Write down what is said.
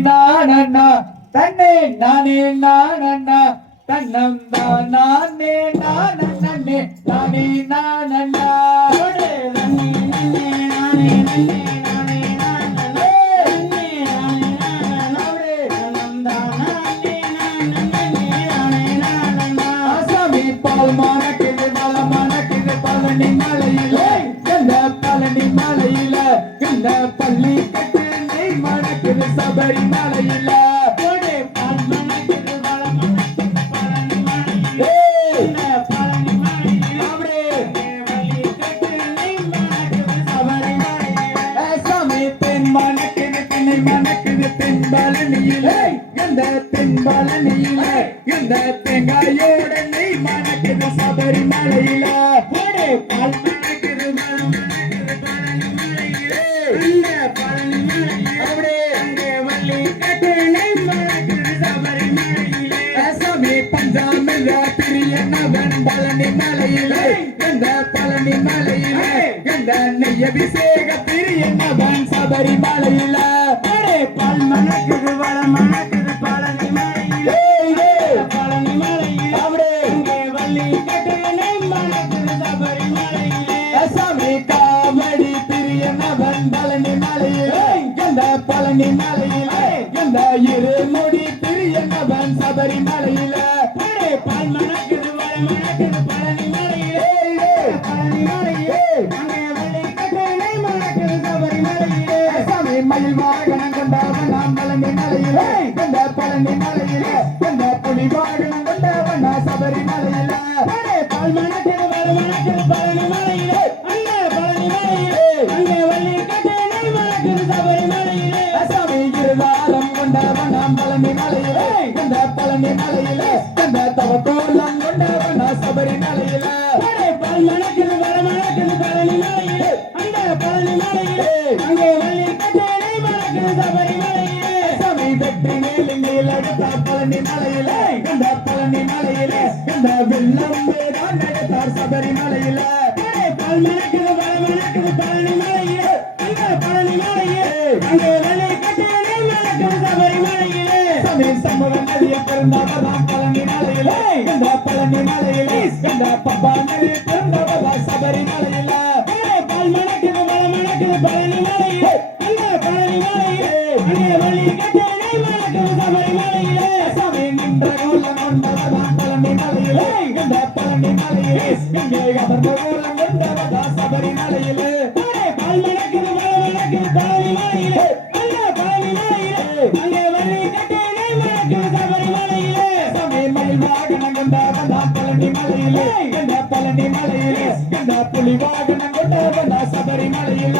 நானண்ணா தன்னே நானே நானண்ணா தன்னம் தான் நானே நானண்ணே நானே நானண்ணா. பழனி மலையில இந்த பழனி மலையில பள்ளி மணக்குது சபரி மலையில ஓடு பால் தேங்காயோட நெய் மணக்குது சபரிமலையில பால் பழனி மலையில இந்த பழனி மலையில இந்த நெய் அபிஷேக பிரியனவன் சபரி மலையில பால் மணக்குது வள மணக்குது பழனி மலையிலே. பழனி மலையிலே அப்படியே. அங்கே வள்ளி கட்டு நெய் மணக்குது சபரி மலையிலே ஆசாமி காவடி பிரியனவன் பழனி மலையில. இந்த பழனி மலையில? இந்த இருமுடி பிரியனவன் சபரி மலையில பழனி மலையிலே பழனி தவத்தோடு பழனி மலையிலே பழனி மலையிலே அங்கே வள்ளி கட்டு நெய் சபரி மலையிலே சாமி வெற்றி மேலிங்கில் எடுத்த பழனி மலையில இந்த பழனி மலையில இந்த வெள்ளம் வேதான் எடுத்தார் சபரி மலையில ஓடு பால் பழனி மலையிலே பழனி மலையிலே அங்கே வள்ளி சபரி மலையிலே பழனி பழனி பப்பா நதி பிறந்தவதான் சபரி பழனி மலையில இந்த பழனி மலையில இங்கே